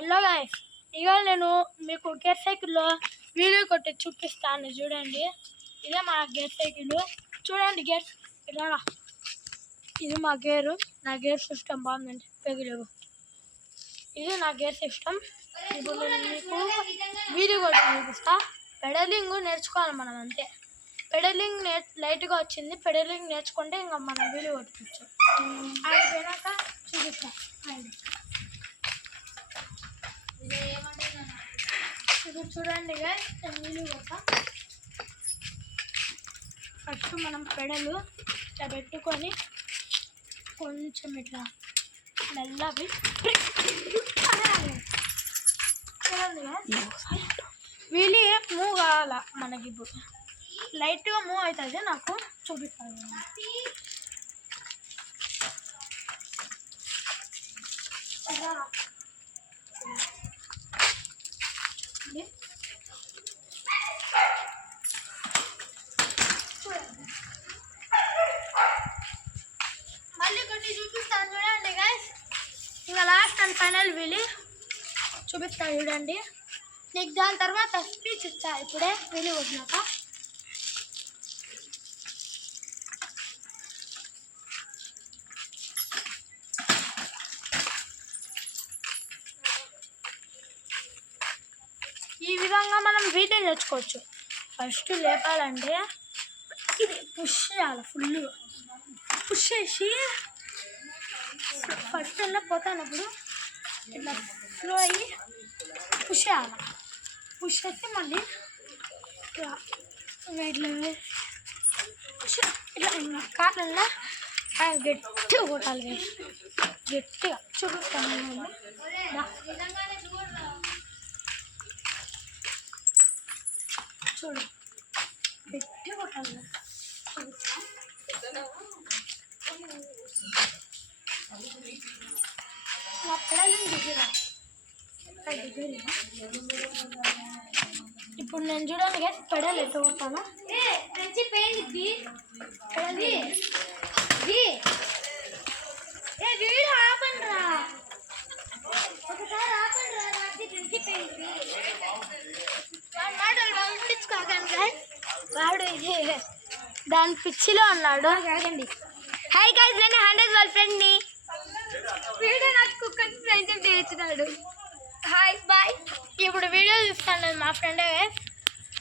Hello guys, ఇవాళ నేను మీకు గేర్ సైకిల్లో వీడియో కొట్టి చూపిస్తాను. చూడండి, ఇదే మా గేర్ సైకిల్. చూడండి గేర్ ఇలా, ఇది మా గేరు. నా గేర్ సిస్టమ్ బాగుందండి, పెగిలేవు. ఇది నా గేర్ సిస్టమ్. ఇప్పుడు నేను మీకు వీడియో కొట్టి చూపిస్తా. పెడలింగ్ నేర్చుకోవాలి మనం, అంతే. పెడలింగ్ లైట్గా వచ్చింది. పెడలింగ్ నేర్చుకుంటే ఇంకా మనం వీడియో కొట్టుకోవచ్చు. అయిపోయినాక చూపిస్తాం. ఇప్పుడు చూడండి గాయ్స్, వీడియో కొట్టా. ఫస్ట్ మనం పెడలు ఇట్లా పెట్టుకొని కొంచెం ఇట్లా మెల్లవి చూడండి గాయ్స్, వీళ్ళు మూవ్ కావాల మనకి. ఇప్పుడు లైట్గా మూవ్ అవుతుంది, నాకు చూపిస్తాను. మళ్ళీ కొన్ని చూపిస్తాను చూడండి గైస్. ఇంకా లాస్ట్ అండ్ ఫైనల్ వీలి చూపిస్తాను చూడండి. నీకు దాని తర్వాత స్పీచ్ ఇచ్చా ఇప్పుడే వీలి కొట్టినాక. ఈ విధంగా మనం వీడియో నేర్చుకోవచ్చు. ఫస్ట్ లేపాలంటే ఇది పుష్ చేయాలి, ఫుల్గా పుష్ చేసి ఫస్ట్ ఇలా పోతానప్పుడు ఇట్లా స్లో అయ్యి పుష్ చేయాలి. పుష్ చేసి మళ్ళీ ఇట్లా ఇట్లా పుష్ ఇట్లా కాళ్ళల్లో గట్టిగా కొట్టాలి. గట్టిగా చూపిస్తాను. చూడు, గట్టిగా కొట్టాలి. ఇప్పుడు నేను చూడండి గైస్, పెడలు ఎట్లా కొడతాను. వాడు ఇది దాని పిచ్చిలో ఉన్నాడు. హాయ్ గైస్, నేను 100 వాళ్ళ ఫ్రెండ్ని. వీడియో నాకు కుక్కర్ ఫ్రెండ్షిప్ చేయించినాడు. Hi bye. ఇప్పుడు వీడియో చూస్తాను మా ఫ్రెండ్ గైస్,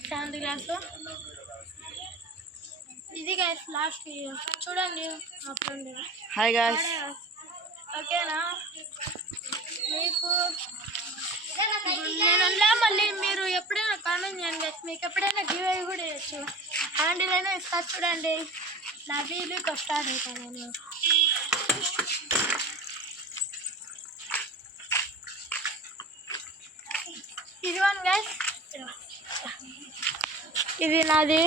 7th క్లాస్. ఇది గైస్ లాస్ట్ వీడియో చూడండి మా ఫ్రెండ్. Hi guys. ఓకేనా మీకు నేనున్నా. మళ్ళీ మీరు ఎప్పుడైనా కామెంట్ చేయండి గైస్, మీకు ఎప్పుడైనా గివ్ అవి కూడా వేయచ్చు. హ్యాండిల్ అయినా ఇస్తా చూడండి. నా వీడియోకి స్టార్ట్ అవుతాను నేను. ఇది వన్ గైస్, ఇది నాది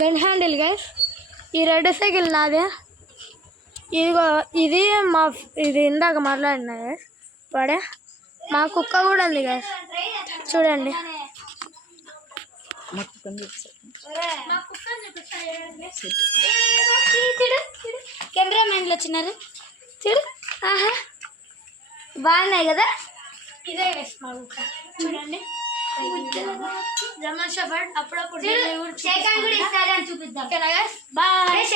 గన్ హ్యాండిల్ గైస్. ఈ రెడ్ సైకిల్ నాదే. ఇదిగో ఇది ఇది ఇందాక మాట్లాడిన గైస్ వాడే. మా కుక్క కూడా ఉంది గైస్, చూడండి. కెమెరామెన్లు వచ్చినారు చూడు. ఆహా, బాగున్నాయి కదా. ఇదే గైస్ మా కుక్క, చూడండి. German shepherd. అప్పుడప్పుడు చూపిద్దాం. బాయ్.